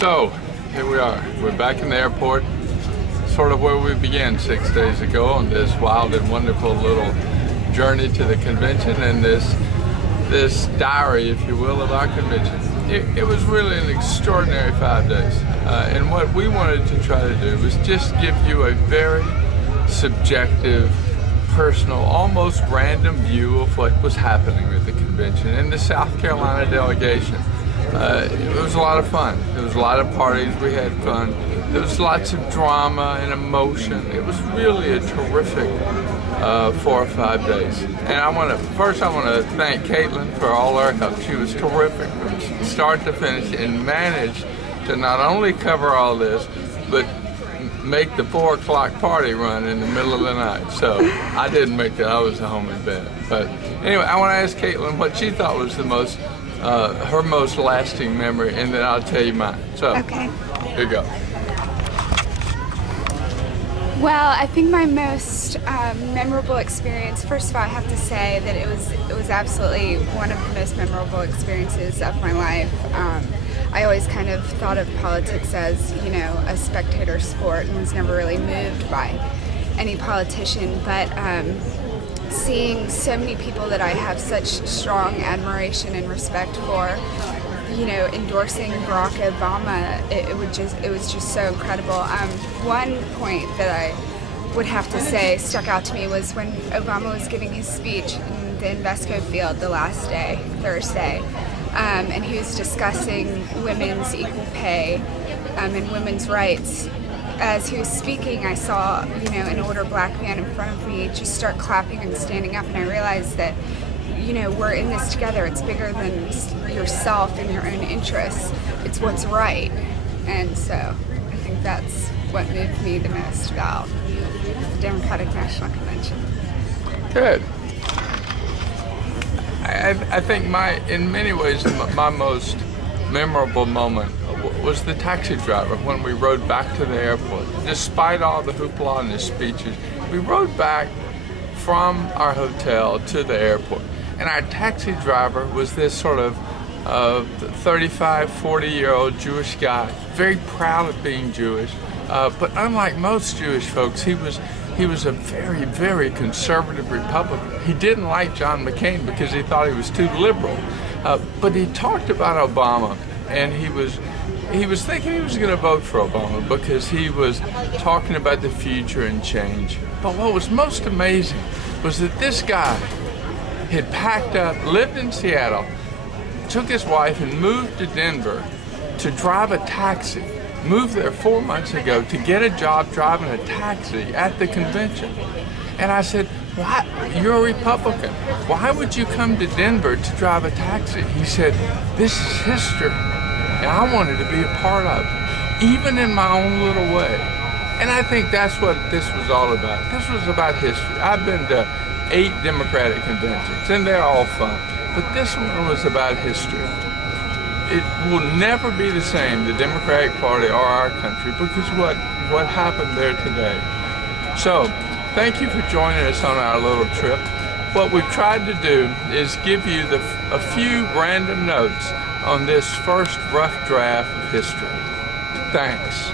So, here we are. We're back in the airport, sort of where we began 6 days ago on this wild and wonderful little journey to the convention and this diary, if you will, of our convention. It was really an extraordinary 5 days. And what we wanted to try to do was just give you a very subjective, personal, almost random view of what was happening at the convention and the South Carolina delegation. It was a lot of fun. There was a lot of parties. We had fun. There was lots of drama and emotion. It was really a terrific 4 or 5 days. And first I want to thank Caitlin for all her help. She was terrific from start to finish and managed to not only cover all this, but make the 4 o'clock party run in the middle of the night. So I didn't make that. I was home in bed. But anyway, I want to ask Caitlin what she thought was the most her most lasting memory, and then I'll tell you mine. So, okay. Here you go. Well, I think my most memorable experience, first of all, I have to say that it was absolutely one of the most memorable experiences of my life. I always kind of thought of politics as, you know, a spectator sport and was never really moved by any politician, but seeing so many people that I have such strong admiration and respect for, you know, endorsing Barack Obama, it was just so incredible. One point that I would have to say stuck out to me was when Obama was giving his speech in the Invesco field the last day, Thursday, and he was discussing women's equal pay and women's rights. As he was speaking, I saw, you know, an older black man in front of me just start clapping and standing up, and I realized that, you know, we're in this together. It's bigger than yourself and your own interests. It's what's right. And so I think that's what moved me the most about the Democratic National Convention. Good. I think in many ways, my most memorable moment was the taxi driver when we rode back to the airport. Despite all the hoopla and the speeches, we rode back from our hotel to the airport. And our taxi driver was this sort of 35, 40-year-old Jewish guy, very proud of being Jewish. But unlike most Jewish folks, he was a very, very conservative Republican. He didn't like John McCain because he thought he was too liberal. But he talked about Obama, and he was thinking he was going to vote for Obama because he was talking about the future and change. But what was most amazing was that this guy had packed up, lived in Seattle, took his wife and moved to Denver to drive a taxi, moved there 4 months ago to get a job driving a taxi at the convention. And I said, "Why? You're a Republican. Why would you come to Denver to drive a taxi?" He said, "This is history. And I wanted to be a part of it, even in my own little way." And I think that's what this was all about. This was about history. I've been to 8 Democratic conventions, and they're all fun. But this one was about history. It will never be the same, the Democratic Party or our country, because what happened there today. So, thank you for joining us on our little trip. What we've tried to do is give you a few random notes on this first rough draft of history. Thanks.